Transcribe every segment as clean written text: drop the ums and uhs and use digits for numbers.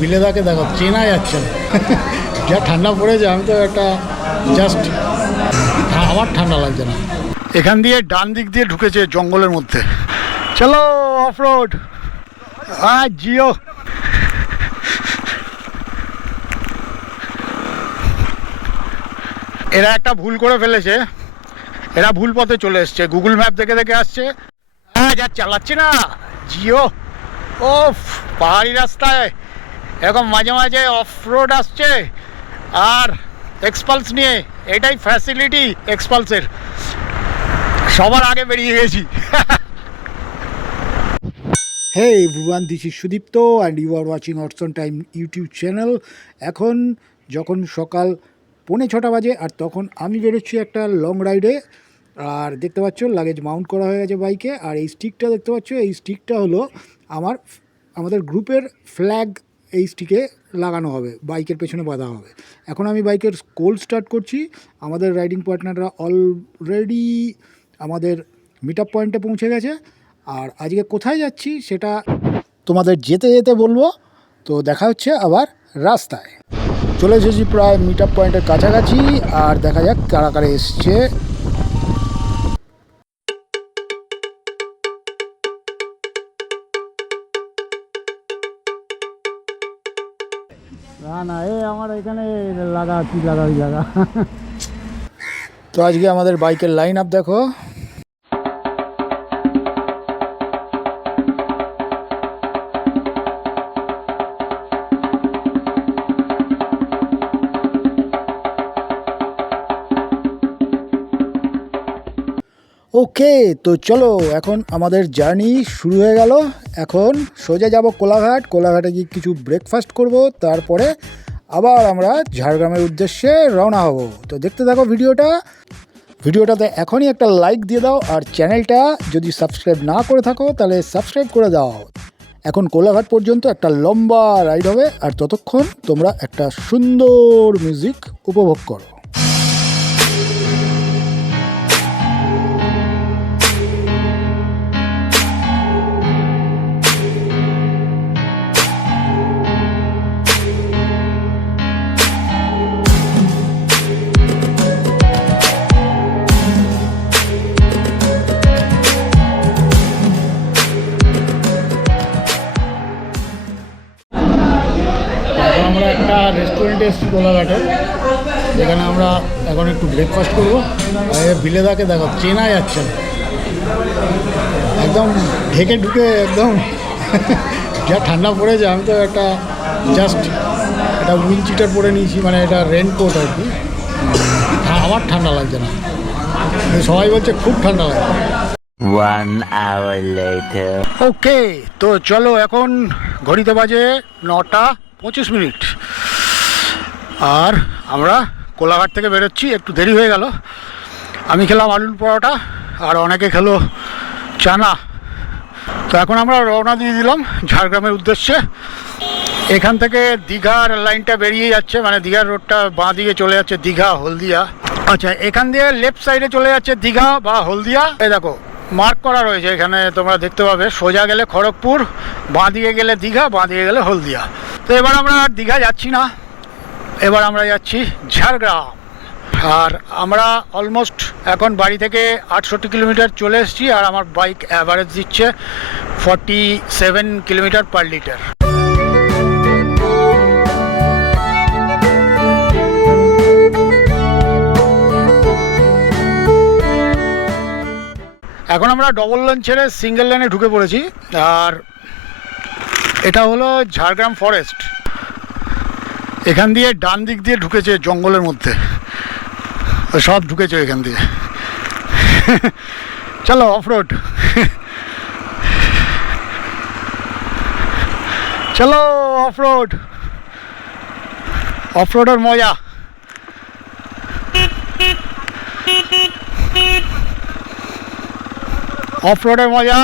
বিলেদাকে দেখো চেনা যাচ্ছে না। যা ঠান্ডা পড়েছে, আমি তো একটা জাস্ট আমার ঠান্ডা লাগছে না। এখান দিয়ে ডান দিক দিয়ে ঢুকেছে জঙ্গলের মধ্যে। চলো অফ রোড। হ্যাঁ জিও। এরা একটা ভুল করে ফেলেছে, এরা ভুল পথে চলে এসছে, গুগল ম্যাপ দেখে দেখে আসছে। হ্যাঁ যা চালাচ্ছি না জিও। ও পাহাড়ি রাস্তায় এরকম মাঝে মাঝে অফ রোড আসছে আর এক্সপালস নিয়ে, এটাই ফ্যাসিলিটি এক্সপালসের। সবার আগে বেরিয়ে গেছি। Hey everyone, this is Sudipto and you are watching Odds on Time YouTube channel. এখন যখন সকাল 5:45 বাজে আর তখন আমি বেরোচ্ছি একটা লং রাইডে। আর দেখতে পাচ্ছ লাগেজ মাউন্ট করা হয়ে গেছে বাইকে। আর এই স্টিকটা দেখতে পাচ্ছ, এই স্টিকটা হলো আমাদের গ্রুপের ফ্ল্যাগ। এই স্টিকে লাগানো হবে, বাইকের পেছনে বাঁধা হবে। এখন আমি বাইকের কোল্ড স্টার্ট করছি। আমাদের রাইডিং পার্টনাররা অলরেডি আমাদের মিট আপ পয়েন্টে পৌঁছে গেছে। আর আজকে কোথায় যাচ্ছি সেটা তোমাদের যেতে যেতে বলবো। তো দেখা হচ্ছে আবার রাস্তায়। চলে এসেছি প্রায় মিট আপ পয়েন্টের কাছাকাছি। আর দেখা যাক কারা কারা এসছে। না আমার এখানে লাগা কি লাগা। তো আজকে আমাদের বাইকের লাইন আপ দেখো। ওকে, তো চলো এখন আমাদের জার্নি শুরু হয়ে গেল। এখন সোজা যাব কোলাঘাট। কোলাঘাটে গিয়ে কিছু ব্রেকফাস্ট করব, তারপরে আবার আমরা ঝাড়গ্রামের উদ্দেশ্যে রওনা হব। তো দেখতে থাকো ভিডিওটাতে এখনই একটা লাইক দিয়ে দাও। আর চ্যানেলটা যদি সাবস্ক্রাইব না করে থাকো তাহলে সাবস্ক্রাইব করে দাও। এখন কোলাঘাট পর্যন্ত একটা লম্বা রাইড হবে, আর ততক্ষণ তোমরা একটা সুন্দর মিউজিক উপভোগ করো। আমরা একটা রেস্টুরেন্টে এসেছি কোলাঘাটে, যেখানে আমরা এখন একটু ব্রেকফাস্ট করবো। বিলেদাকে দেখো চেনা যাচ্ছে না, একদম ঢেকে ঢুকে একদম। যা ঠান্ডা পড়েছে, আমি তো একটা জাস্ট একটা উইন্ড চিটার পরে নিয়েছি, মানে এটা রেনকোট আর কি। আমার ঠান্ডা লাগছে না, সবাই বলছে খুব ঠান্ডা লাগছে। 1 hour later. ওকে, তো চলো এখন ঘড়িতে বাজে 9:25। আর আমরা কোলাঘাট থেকে বেরোচ্ছি, একটু দেরি হয়ে গেল। আমি খেলাম আলুর পরোটা আর অনেকে খেলো চানা। তো এখন আমরা রওনা দিয়ে দিলাম ঝাড়গ্রামের উদ্দেশ্যে। এখান থেকে দীঘার লাইনটা বেরিয়ে যাচ্ছে, মানে দীঘার রোডটা বাঁ দিকে চলে যাচ্ছে দীঘা হলদিয়া। আচ্ছা, এখান দিয়ে লেফট সাইডে চলে যাচ্ছে দীঘা বা হলদিয়া। এই দেখো মার্ক করা রয়েছে এখানে, তোমরা দেখতে পাবে। সোজা গেলে খড়গপুর, বাঁ দিকে গেলে দীঘা, বাঁ দিকে গেলে হলদিয়া। তো এবার আমরা আর দীঘা যাচ্ছি না, এবার আমরা যাচ্ছি ঝাড়গ্রাম। আর আমরা অলমোস্ট এখন বাড়ি থেকে 68 কিলোমিটার চলে এসেছি। আর আমার বাইক অ্যাভারেজ দিচ্ছে 47 কিলোমিটার পার লিটার। এখন আমরা ডবল লেন ছেড়ে সিঙ্গেল লেনে ঢুকে পড়েছি। আর এটা হলো ঝাড়গ্রাম ফরেস্ট। এখান দিয়ে ডান দিক দিয়ে ঢুকেছে জঙ্গলের মধ্যে, সব ঢুকেছে এখান দিয়ে। চলো অফ রোড। চলো অফ রোড, অফ রোডের মজা। অফ রোডের মজা।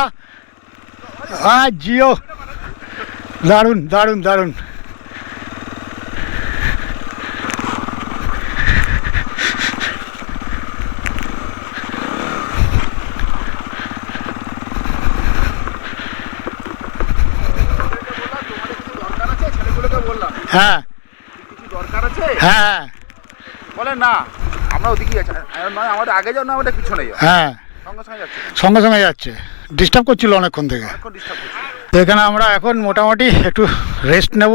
হ্যাঁ জিও, দারুণ দারুণ দারুণ। হ্যাঁ কিছু দরকার আছে? হ্যাঁ বলে না, আমরা ওদিকেই যাচ্ছি, নয় আমাদের আগে যাও না আমাদের পিছনে যাও, হ্যাঁ সঙ্গে সঙ্গে যাচ্ছে, সঙ্গে সঙ্গে যাচ্ছে। ডিস্টার্ব করছিল অনেকক্ষণ থেকে। এখন ডিস্টার্ব করছে। তো এখানে আমরা এখন মোটামুটি একটু রেস্ট নেব,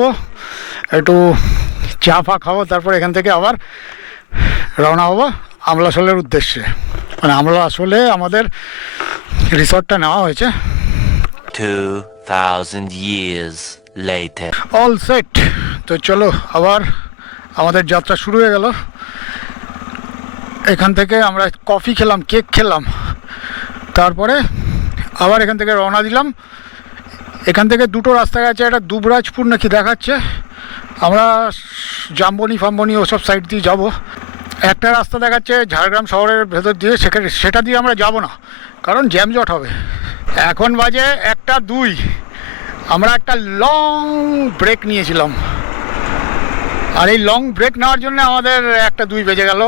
একটু চা ফা খাবো, তারপর এখান থেকে আবার রওনা হবো আমলাশোলের উদ্দেশ্যে। মানে আমলাশোলে আমাদের রিসর্টটা নেওয়া হয়েছে। 2000 years later. All set. তো চলো আবার আমাদের যাত্রা শুরু হয়ে গেল। এখান থেকে আমরা কফি খেলাম, কেক খেলাম, তারপরে আবার এখান থেকে রওনা দিলাম। এখান থেকে দুটো রাস্তা গেছে, একটা দুবরাজপুর নাকি দেখাচ্ছে, আমরা জামবনি ফাম্বনি ওসব সাইড দিয়ে যাব। একটা রাস্তা দেখাচ্ছে ঝাড়গ্রাম শহরের ভেতর দিয়ে, সেটা দিয়ে আমরা যাব না, কারণ জ্যামজট হবে। এখন বাজে 1:02। আমরা একটা লং ব্রেক নিয়েছিলাম, আর এই লং ব্রেক নেওয়ার জন্য আমাদের 1:02 বেজে গেল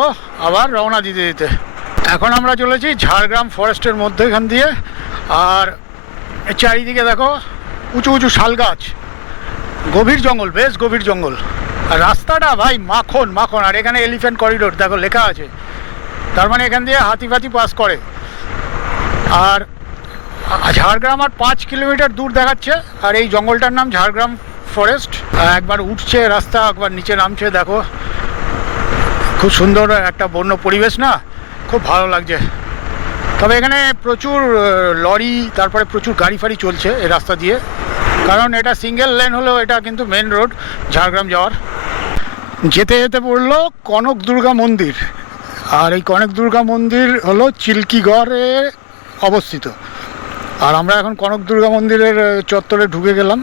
আবার রওনা দিতে দিতে। এখন আমরা চলেছি ঝাড়গ্রাম ফরেস্টের মধ্যে এখান দিয়ে, আর চারিদিকে দেখো উঁচু উঁচু শাল গাছ, গভীর জঙ্গল, বেশ গভীর জঙ্গল। আর রাস্তাটা ভাই মাখন মাখন, আর এখানে এলিফ্যান্ট করিডোর দেখো লেখা আছে, তার মানে এখান দিয়ে হাতি ফাতি পাস করে। আর ঝাড়গ্রাম আর 5 কিলোমিটার দূর দেখাচ্ছে, আর এই জঙ্গলটার নাম ঝাড়গ্রাম ফরেস্ট। একবার উঠছে রাস্তা, একবার নিচে নামছে, দেখো খুব সুন্দর একটা বন্য পরিবেশ না, খুব ভালো লাগছে। তবে এখানে প্রচুর লরি, তারপরে প্রচুর গাড়ি ফাড়ি চলছে এই রাস্তা দিয়ে, কারণ এটা সিঙ্গেল লেন হলেও এটা কিন্তু মেন রোড ঝাড়গ্রাম যাওয়ার। যেতে যেতে পড়লো কনক দুর্গা মন্দির, আর এই কনক দুর্গা মন্দির হলো চিল্কিগড়ে অবস্থিত। আর আমরা এখন কনক দুর্গা মন্দিরের চত্বরে ঢুকে গেলাম।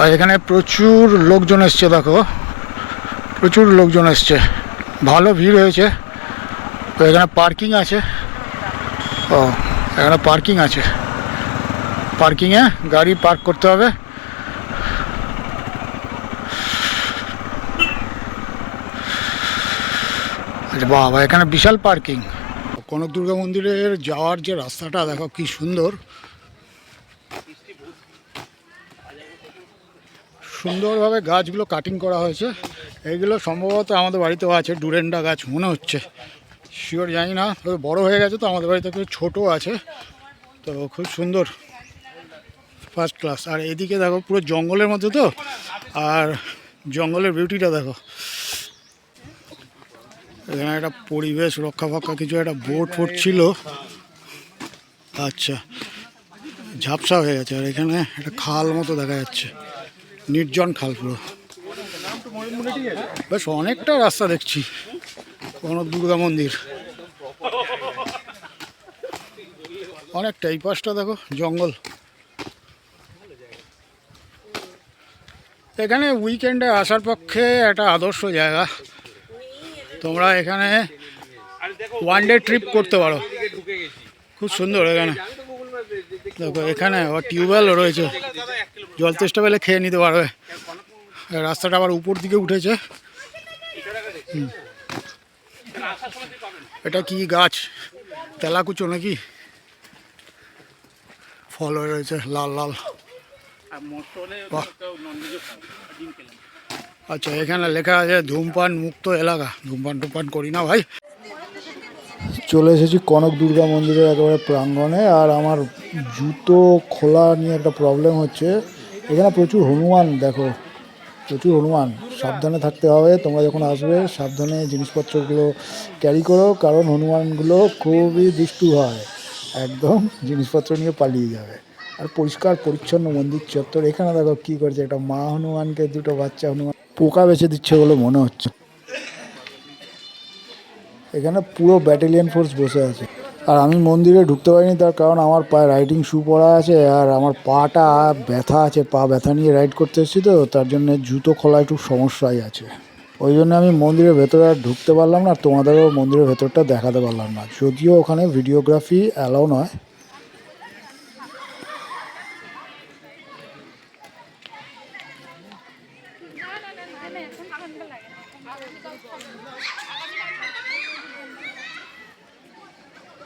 আর এখানে প্রচুর লোকজন এসছে, দেখো প্রচুর লোকজন এসছে, ভালো ভিড় হয়েছে। তো এখানে পার্কিং আছে, ও এখানে পার্কিং আছে, পার্কিংয়ে গাড়ি পার্ক করতে হবে। বাবা এখানে বিশাল পার্কিং। কনক দুর্গা মন্দিরের যাওয়ার যে রাস্তাটা দেখো কি সুন্দর, সুন্দরভাবে গাছগুলো কাটিং করা হয়েছে। এইগুলো সম্ভবত আমাদের বাড়িতেও আছে, ডুরেন্ডা গাছ মনে হচ্ছে, শিওর জানি না, তবে বড় হয়ে গেছে তো, আমাদের বাড়িতে একটু ছোটো আছে। তো খুব সুন্দর, ফার্স্ট ক্লাস। আর এদিকে দেখো পুরো জঙ্গলের মধ্যে তো, আর জঙ্গলের বিউটিটা দেখো। এখানে একটা পরিবেশ রক্ষা ফক্ষা কিছু একটা বোট ফোট ছিল, আচ্ছা ঝাপসা হয়ে গেছে। আর এখানে একটা খাল মতো দেখা যাচ্ছে, নির্জন খাল পুরো। বেশ অনেকটা রাস্তা দেখছি কনক দুর্গা মন্দির, অনেকটা। এই পাশটা দেখো জঙ্গল। এখানে উইকেন্ডে আসার পক্ষে একটা আদর্শ জায়গা, তোমরা এখানে ওয়ান ডে ট্রিপ করতে পারো, খুব সুন্দর। এখানে দেখো এখানে আবার টিউবওয়েলও রয়েছে, জল তেষ্টা পেলে খেয়ে নিতে পারবে। রাস্তাটা আবার উপর দিকে উঠেছে। এটা কি গাছ, তেলাকুচো নাকি, ফল হয়ে রয়েছে লাল লাল। আচ্ছা এখানে লেখা আছে ধূমপান মুক্ত এলাকা, ধূমপান টুমপান করি না ভাই। চলে এসেছি কনক দুর্গা মন্দিরের একেবারে প্রাঙ্গণে। আর আমার জুতো খোলা নিয়ে একটা প্রবলেম হচ্ছে। এখানে প্রচুর হনুমান, দেখো প্রচুর হনুমান, সাবধানে থাকতে হবে। তোমরা যখন আসবে সাবধানে জিনিসপত্রগুলো ক্যারি করো, কারণ হনুমানগুলো খুবই দুষ্টু হয়, একদম জিনিসপত্র নিয়ে পালিয়ে যাবে। আর পরিষ্কার পরিচ্ছন্ন মন্দির চত্বর। এখানে দেখো কী করছে, একটা মা হনুমানকে দুটো বাচ্চা হনুমান পোকা বেছে দিচ্ছে বলে মনে হচ্ছে। এখানে পুরো ব্যাটালিয়ান ফোর্স বসে আছে। আর আমি মন্দিরে ঢুকতে পারিনি, তার কারণ আমার পায়ে রাইডিং শু পরা আছে, আর আমার পাটা ব্যথা আছে, পা ব্যথা নিয়ে রাইড করতে এসেছি তো, তার জন্য জুতো খোলা একটু সমস্যাই আছে। ওই জন্য আমি মন্দিরের ভেতরে আর ঢুকতে পারলাম না, তোমাদেরও মন্দিরের ভেতরটা দেখাতে পারলাম না, যদিও ওখানে ভিডিওগ্রাফি অ্যালাউ নয়।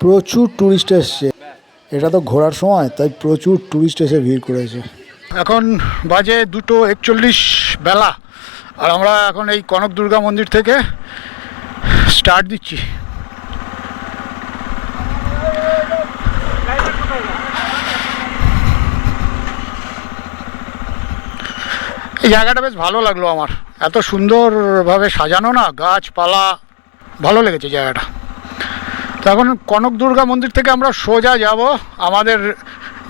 প্রচুর টুরিস্ট এসছে, এটা তো ঘোরার সময়, তাই প্রচুর টুরিস্ট এসে ভিড় করেছে। এখন বাজে 2:41 বেলা, আর আমরা এখন এই কনক দুর্গা মন্দির থেকে স্টার্ট দিচ্ছি। এই জায়গাটা বেশ ভালো লাগলো আমার, এত সুন্দরভাবে সাজানো না, গাছপালা, ভালো লেগেছে জায়গাটা। তো এখন কনক দুর্গা মন্দির থেকে আমরা সোজা যাব আমাদের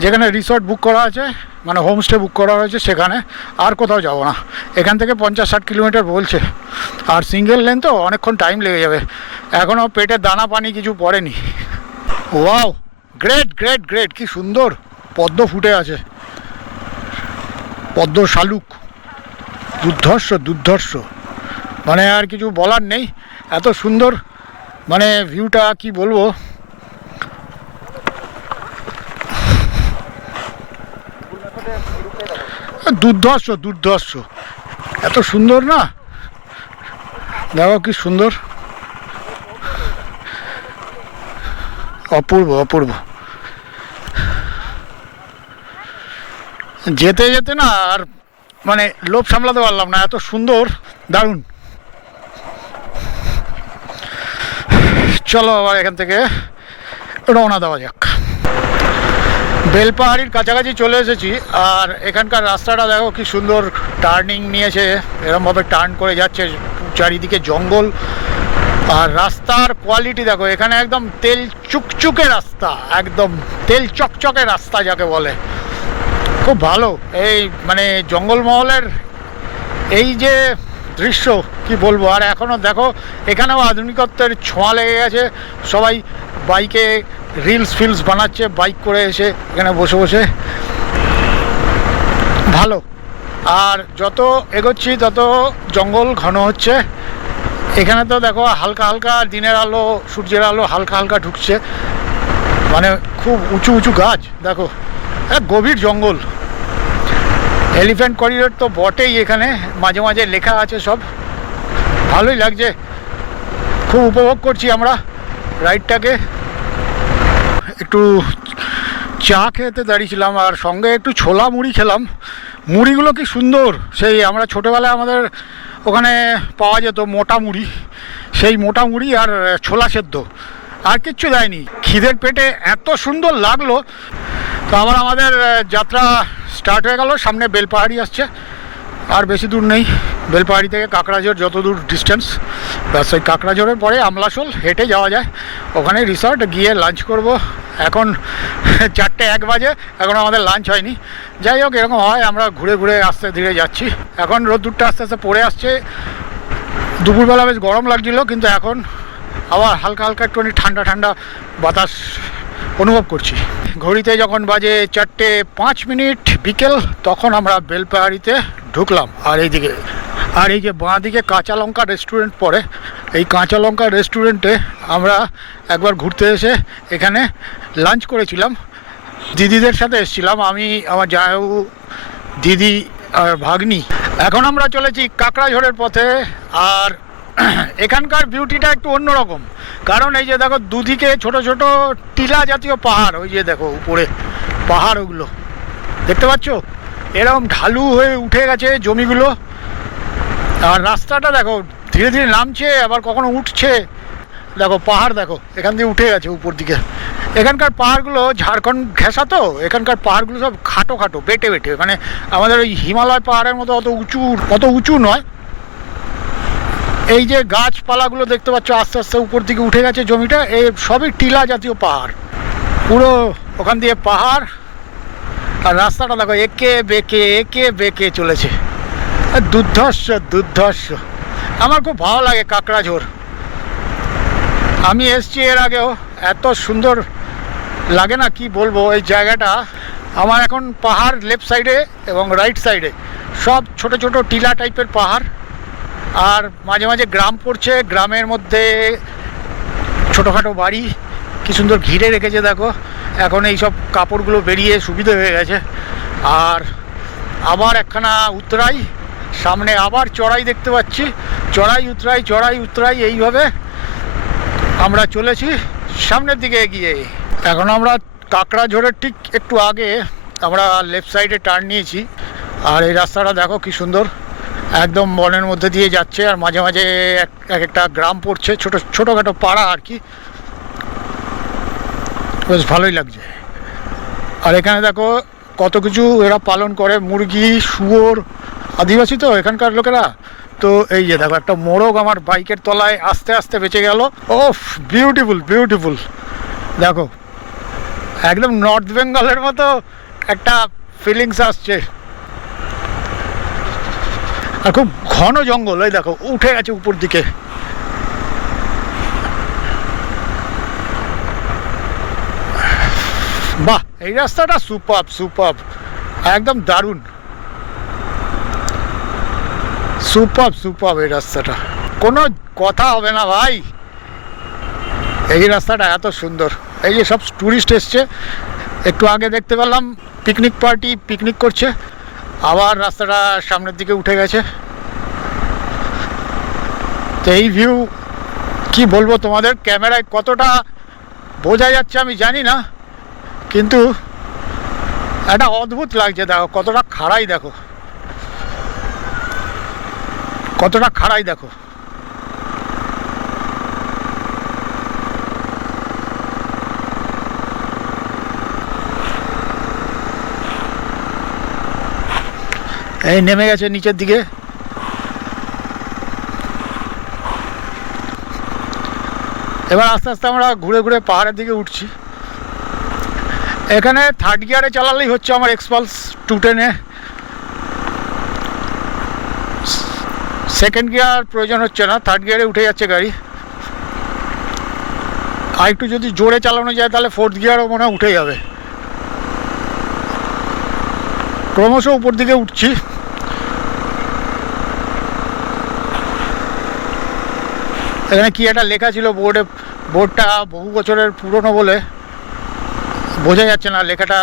যেখানে রিসর্ট বুক করা আছে, মানে হোমস্টে বুক করা হয়েছে সেখানে। আর কোথাও যাব না, এখান থেকে 50-60 কিলোমিটার বলছে, আর সিঙ্গেল লেন তো অনেকক্ষণ টাইম লেগে যাবে, এখনও পেটে দানা পানি কিছু পড়েনি। ওয়াও, গ্রেট গ্রেট গ্রেট, কি সুন্দর পদ্ম ফুটে আছে, পদ্ম শালুক, দুর্ধর্ষ দুর্ধর্ষ, মানে আর কিছু বলার নেই, এত সুন্দর মানে ভিউটা কি বলবো। দুর্ধর্ষ দুর্ধর্ষ, এত সুন্দর না, দেখো কি সুন্দর, অপূর্ব অপূর্ব। যেতে যেতে না আর মানে লোভ সামলাতে পারলাম না, এত সুন্দর, দারুণ। চলো আবার এখান থেকে রওনা দেওয়া যাক। বেলপাহাড়ির কাছাকাছি চলে এসেছি, আর এখানকার রাস্তাটা দেখো কি সুন্দর টার্নিং নিয়েছে, এরমভাবে টার্ন করে যাচ্ছে, চারিদিকে জঙ্গল, আর রাস্তার কোয়ালিটি দেখো, এখানে একদম তেল চুকচুকে রাস্তা, একদম তেল চকচকে রাস্তা যাকে বলে, খুব ভালো। এই মানে জঙ্গলমহলের এই যে দৃশ্য কি বলবো। আর এখনও দেখো এখানেও আধুনিকত্বের ছোঁয়া লেগে গেছে, সবাই বাইকে রিলস ফিলস বানাচ্ছে, বাইক করে এসে এখানে বসে বসে, ভালো। আর যত এগোচ্ছি তত জঙ্গল ঘন হচ্ছে। এখানে তো দেখো হালকা হালকা দিনের আলো, সূর্যের আলো হালকা হালকা ঢুকছে, মানে খুব উঁচু উঁচু গাছ দেখো, এক গভীর জঙ্গল। এলিফ্যান্ট করিডোর তো বটেই, এখানে মাঝে মাঝে লেখা আছে সব, ভালোই লাগছে, খুব উপভোগ করছি আমরা রাইডটাকে। একটু চা খেতে দাঁড়িয়েছিলাম, আর সঙ্গে একটু ছোলা মুড়ি খেলাম। মুড়িগুলো কি সুন্দর, সেই আমরা ছোটোবেলায় আমাদের ওখানে পাওয়া যেত মোটা মুড়ি, সেই মোটা মুড়ি আর ছোলা সেদ্ধ, আর কিচ্ছু দেয়নি। খিদের পেটে এত সুন্দর লাগলো। তো আবার আমাদের যাত্রা স্টার্ট হয়ে গেল, সামনে বেলপাহাড়ি আসছে, আর বেশি দূর নেই, বেলপাহাড়ি থেকে কাকড়াঝোড় যত দূর ডিস্টেন্স, ব্যাস ওই কাকড়াঝোড়ের পরে আমলাশোল হেঁটে যাওয়া যায়, ওখানে রিসর্ট গিয়ে লাঞ্চ করব। এখন 4:01 বাজে, এখন আমাদের লাঞ্চ হয়নি। যাই হোক, এরকম হয়, আমরা ঘুরে ঘুরে আস্তে ধীরে যাচ্ছি। এখন রোদ্দুরটা আস্তে আস্তে পড়ে আসছে, দুপুরবেলা বেশ গরম লাগছিল, কিন্তু এখন আবার হালকা হালকা একটুখানি ঠান্ডা ঠান্ডা বাতাস অনুভব করছি। ঘড়িতে যখন বাজে 4:05 বিকেল, তখন আমরা বেলপাহাড়িতে ঢুকলাম। আর এই যে বাঁ দিকে কাঁচা লঙ্কা রেস্টুরেন্ট পড়ে, এই কাঁচা লঙ্কা রেস্টুরেন্টে আমরা একবার ঘুরতে এসে এখানে লাঞ্চ করেছিলাম, দিদিদের সাথে এসেছিলাম, আমি, আমার জামাইবাবু, দিদি আর ভাগ্নি। এখন আমরা চলেছি কাকড়াঝোড়ের পথে। আর এখানকার বিউটিটা একটু অন্যরকম, কারণ এই যে দেখো দুদিকে ছোট ছোট টিলা জাতীয় পাহাড়, ওই যে দেখো উপরে পাহাড়, ওগুলো দেখতে পাচ্ছ, এরকম ঢালু হয়ে উঠে গেছে জমিগুলো। আর রাস্তাটা দেখো ধীরে ধীরে নামছে, আবার কখনো উঠছে, দেখো পাহাড় দেখো এখান দিয়ে উঠে গেছে উপর দিকে। এখানকার পাহাড়গুলো ঝাড়খণ্ড ঘেঁষা, তো এখানকার পাহাড়গুলো সব খাটো খাটো বেটে বেটে, মানে আমাদের ওই হিমালয় পাহাড়ের মতো অত উঁচু নয়। এই যে গাছপালাগুলো দেখতে পাচ্ছ আস্তে আস্তে উপর দিকে উঠে গেছে জমিটা, এই সবই টিলা জাতীয় পাহাড়, পুরো ওখান দিয়ে পাহাড়। আর রাস্তাটা দেখো একে বেঁকে চলেছে, দুর্ধর্ষ দুর্ধর্ষ। আমার খুব ভালো লাগে কাকড়াঝোড়, আমি এসছি এর আগেও, এত সুন্দর লাগে না কি বলবো এই জায়গাটা। আমার এখন পাহাড় লেফট সাইডে এবং রাইট সাইডে সব ছোট ছোট টিলা টাইপের পাহাড়, আর মাঝে মাঝে গ্রাম পড়ছে, গ্রামের মধ্যে ছোটোখাটো বাড়ি, কি সুন্দর ঘিরে রেখেছে দেখো। এখন এই সব কাপড়গুলো বেরিয়ে সুবিধে হয়ে গেছে। আর আবার একখানা উতরাই, সামনে আবার চড়াই দেখতে পাচ্ছি, চড়াই উতরাই এইভাবে আমরা চলেছি সামনের দিকে এগিয়ে। এখন আমরা কাকড়াঝোড়ের ঠিক একটু আগে আমরা লেফট সাইডে টার্ন নিয়েছি, আর এই রাস্তাটা দেখো কি সুন্দর, একদম বনের মধ্যে দিয়ে যাচ্ছে, আর মাঝে মাঝে এক একটা গ্রাম পড়ছে, ছোটোখাটো পাড়া আর কি। বেশ ভালোই লাগছে। আর এখানে দেখো কত কিছু এরা পালন করে, মুরগি, শুয়োর। আদিবাসী তো এখানকার লোকেরা। তো এই যে দেখো একটা মোরগ আমার বাইকের তলায় আস্তে আস্তে বেঁচে গেল। ওফ, বিউটিফুল বিউটিফুল। দেখো একদম নর্থ বেঙ্গলের মতো একটা ফিলিংস আসছে। আর খুব ঘন জঙ্গল, এই দেখো উঠে গেছে উপর দিকে। বাহ, এই রাস্তাটা সুপার সুপার, একদম দারুণ, সুপার সুপার। এই রাস্তাটা কোনো কথা হবে না ভাই, এই রাস্তাটা এত সুন্দর। এই যে সব ট্যুরিস্ট এসছে, একটু আগে দেখতে পেলাম পিকনিক পার্টি পিকনিক করছে, আবার রাস্তাটা সামনের দিকে উঠে গেছে। তো এই ভিউ কি বলবো তোমাদের, ক্যামেরায় কতটা বোঝা যাচ্ছে আমি জানি না, কিন্তু একটা অদ্ভুত লাগছে। দেখো কতটা খাড়াই, দেখো কতটা খাড়াই, দেখো। এই নেমে গেছে নিচের দিকে। এবার আস্তে আস্তে আমরা ঘুরে ঘুরে পাহাড়ের দিকে উঠছি। এখানে থার্ড গিয়ারে চালালেই হচ্ছে আমার এক্সপালস 210-এ। সেকেন্ড গিয়ার প্রয়োজন হচ্ছে না, থার্ড গিয়ারে উঠে যাচ্ছে গাড়ি। আর একটু যদি জোরে চালানো যায় তাহলে ফোর্থ গিয়ারও মনে হয় উঠে যাবে। ক্রমশ উপর দিকে উঠছি। এখানে কি একটা লেখা ছিল বোর্ডে, বোর্ডটা বহু বছরের পুরনো বলে বোঝা যাচ্ছে না, লেখাটা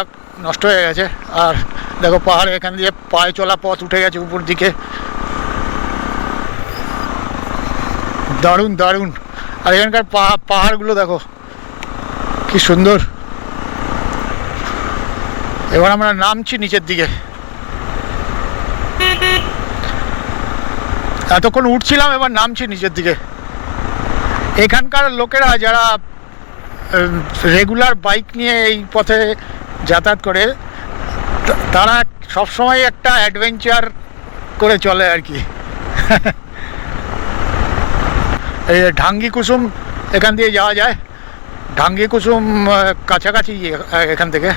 নষ্ট হয়ে গেছে। আর দেখো পাহাড়, এখান দিয়ে পায়ে চলা পথ উঠে গেছে উপর দিকে, দারুণ দারুণ। আর এখানকার পাহাড়গুলো দেখো কি সুন্দর। এবার আমরা নামছি নিচের দিকে। এতক্ষণ উঠছিলাম, এবার নামছি নিচের দিকে। এখানকার লোকেরা যারা রেগুলার বাইক নিয়ে এই পথে যাতায়াত করে, তারা সবসময় একটা অ্যাডভেঞ্চার করে চলে আর কি। এই ঢাঙ্গি কুসুম এখান দিয়ে যাওয়া যায়, ঢাঙ্গি কুসুম কাছাকাছি এখান থেকে।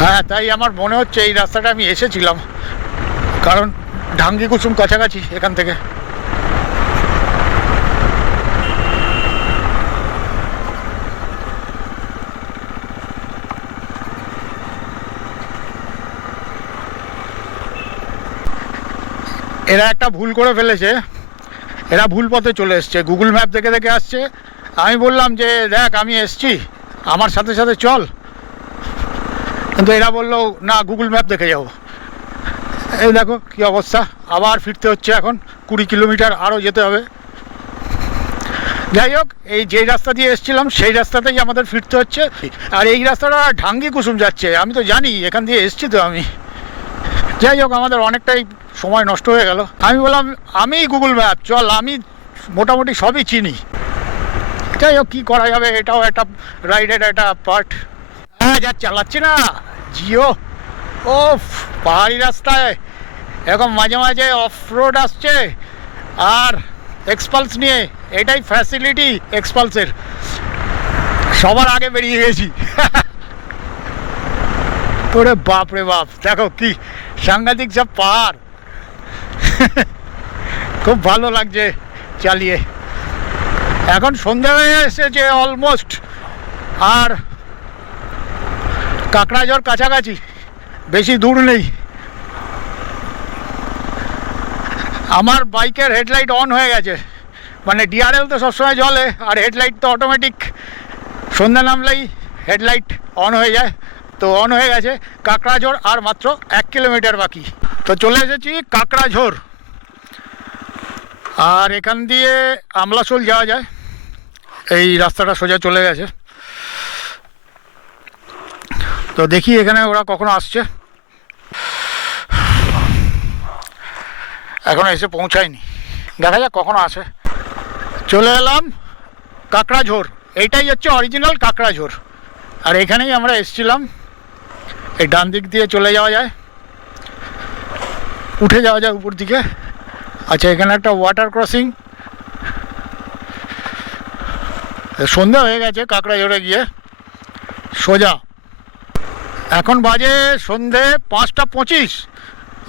হ্যাঁ, তাই আমার মনে হচ্ছে এই রাস্তাটা আমি এসেছিলাম, কারণ ঢাঙ্গি কুসুম কাছাকাছি এখান থেকে। এরা একটা ভুল করে ফেলেছে, এরা ভুল পথে চলে এসছে, গুগল ম্যাপ দেখে দেখে আসছে। আমি বললাম যে দেখ আমি এসছি, আমার সাথে সাথে চল, কিন্তু এরা বললো না গুগল ম্যাপ দেখে যাবো। এই দেখো কি অবস্থা, আবার ফিরতে হচ্ছে এখন, 20 কিলোমিটার আরও যেতে হবে। যাই হোক, এই যে রাস্তা দিয়ে এসেছিলাম সেই রাস্তাতেই আমাদের ফিরতে হচ্ছে। আর এই রাস্তাটা ঢাঙ্গি কুসুম যাচ্ছে, আমি তো জানি, এখান দিয়ে এসছি তো আমি। যাই হোক, আমাদের অনেকটাই সময় নষ্ট হয়ে গেল। আমি বললাম আমি গুগল ম্যাপ, চল, আমি মোটামুটি সবই চিনি। যাই হোক, কী করা যাবে, এটাও একটা রাইডের একটা পার্ট। হ্যাঁ, যা চালাচ্ছি না জিও, ও পাহাড়ি রাস্তায় এরকম মাঝে মাঝে অফ রোড আসছে, আর এক্সপালস নিয়ে, এটাই ফ্যাসিলিটি এক্সপালসের, সবার আগে বেরিয়ে গেছি। ওরে বাপ রে বাপ, দেখো কি সাংঘাতিক সব পাহাড়। খুব ভালো লাগছে চালিয়ে। এখন সন্ধ্যা হয়ে এসেছে অলমোস্ট, আর কাকড়াঝড় কাছাকাছি, বেশি দূর নেই। আমার বাইকের হেডলাইট অন হয়ে গেছে, মানে ডিআরএল তো সবসময় জ্বলে, আর হেডলাইট তো অটোমেটিক সন্ধ্যা নামলেই হেডলাইট অন হয়ে যায়। তো অন হয়ে গেছে। কাকড়াঝড় আর মাত্র 1 কিলোমিটার বাকি। তো চলে এসেছি কাকড়াঝড়, আর এখান দিয়ে আমলাশোল যাওয়া যায়, এই রাস্তাটা সোজা চলে গেছে। তো দেখি এখানে ওরা কখনো আসছে। এখনো এসে পৌঁছায়নি, দেখা যাক কখনো আসে। চলে এলাম কাঁকড়াঝোর, এইটাই হচ্ছে অরিজিনাল কাঁকড়াঝোর। আর এখানেই আমরা এসছিলাম, এই ডান দিক দিয়ে চলে যাওয়া যায়, উঠে যাওয়া যায় উপর দিকে। আচ্ছা, এখানে একটা ওয়াটার ক্রসিং। সন্ধ্যা হয়ে গেছে কাঁকড়াঝোরে গিয়ে সোজা। এখন বাজে সন্ধে 5:25।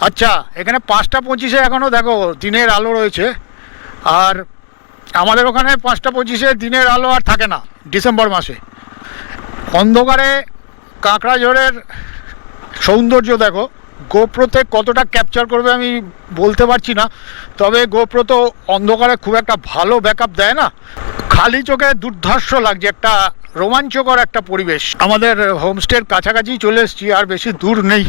আচ্ছা, এখানে 5:25-এ এখনও দেখো দিনের আলো রয়েছে। আর আমাদের ওখানে 5:25-এ দিনের আলো আর থাকে না ডিসেম্বর মাসে। অন্ধকারে কাঁকড়াঝোরের সৌন্দর্য দেখো। গোপ্রোতে কতটা ক্যাপচার করবে আমি বলতে পারছি না, তবে গোপ্রো তো অন্ধকারে খুব একটা ভালো ব্যাকআপ দেয় না। খালি চোখে দুর্ধর্ষ লাগছে, একটা রোমাঞ্চকর একটা পরিবেশ। আমাদের হোমস্টের কাছাকাছি চলে এসেছি, আর বেশি দূর নেই।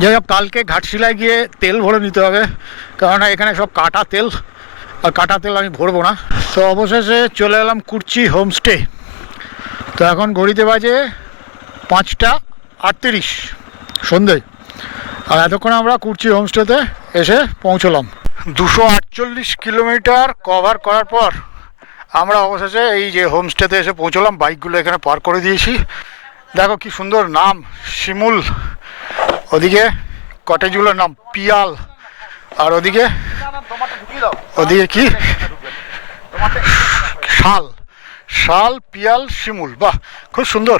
যাই হোক, কালকে ঘাটশিলায় গিয়ে তেল ভরে নিতে হবে, কেননা এখানে সব কাটা তেল, আর কাটা তেল আমি ভরবো না। তো অবশেষে চলে এলাম কুর্চি হোমস্টে। তো এখন ঘড়িতে বাজে 5:38 সন্ধে। আর এতক্ষণ আমরা কুর্চি হোমস্টেতে এসে পৌঁছলাম। 248 কিলোমিটার কভার করার পর আমরা অবশেষে এই যে হোমস্টেতে এসে পৌঁছলাম। বাইকগুলো এখানে পার্ক করে দিয়েছি। দেখো কি সুন্দর নাম, শিমুল। ওদিকে কটেজগুলোর নাম পিয়াল, আর ওদিকে কি শাল। শাল, পিয়াল, শিমুল, বাহ খুব সুন্দর,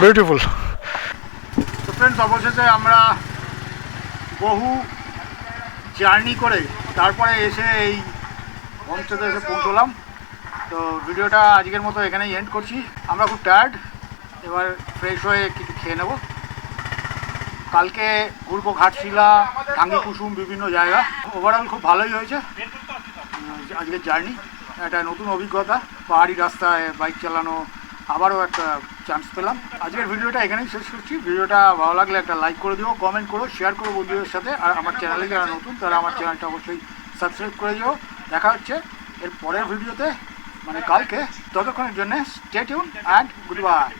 বিউটিফুল। তো ফ্রেন্ডস, অবশেষে আমরা বহু জার্নি করে তারপরে এসে এই হোমস্টেতে এসে পৌঁছলাম। তো ভিডিওটা আজকের মতো এখানেই এন্ড করছি। আমরা খুব টায়ার্ড, এবার ফ্রেশ হয়ে কিছু খেয়ে নেব। কালকে ঘুরবো ঘাটশিলা, টাঙ্গি কুসুম, বিভিন্ন জায়গা। ওভারঅল খুব ভালোই হয়েছে আজকের জার্নি। একটা নতুন অভিজ্ঞতা, পাহাড়ি রাস্তায় বাইক চালানো, আবারও একটা চান্স পেলাম। আজকের ভিডিওটা এখানেই শেষ করছি। ভিডিওটা ভালো লাগলে একটা লাইক করে দিও, কমেন্ট করো, শেয়ার করো বন্ধুদের সাথে। আর আমার চ্যানেলে যারা নতুন তারা আমার চ্যানেলটা অবশ্যই সাবস্ক্রাইব করে দিও। দেখা হচ্ছে এর পরের ভিডিওতে, মানে কালকে। ততক্ষণের জন্য stay tune and good bye.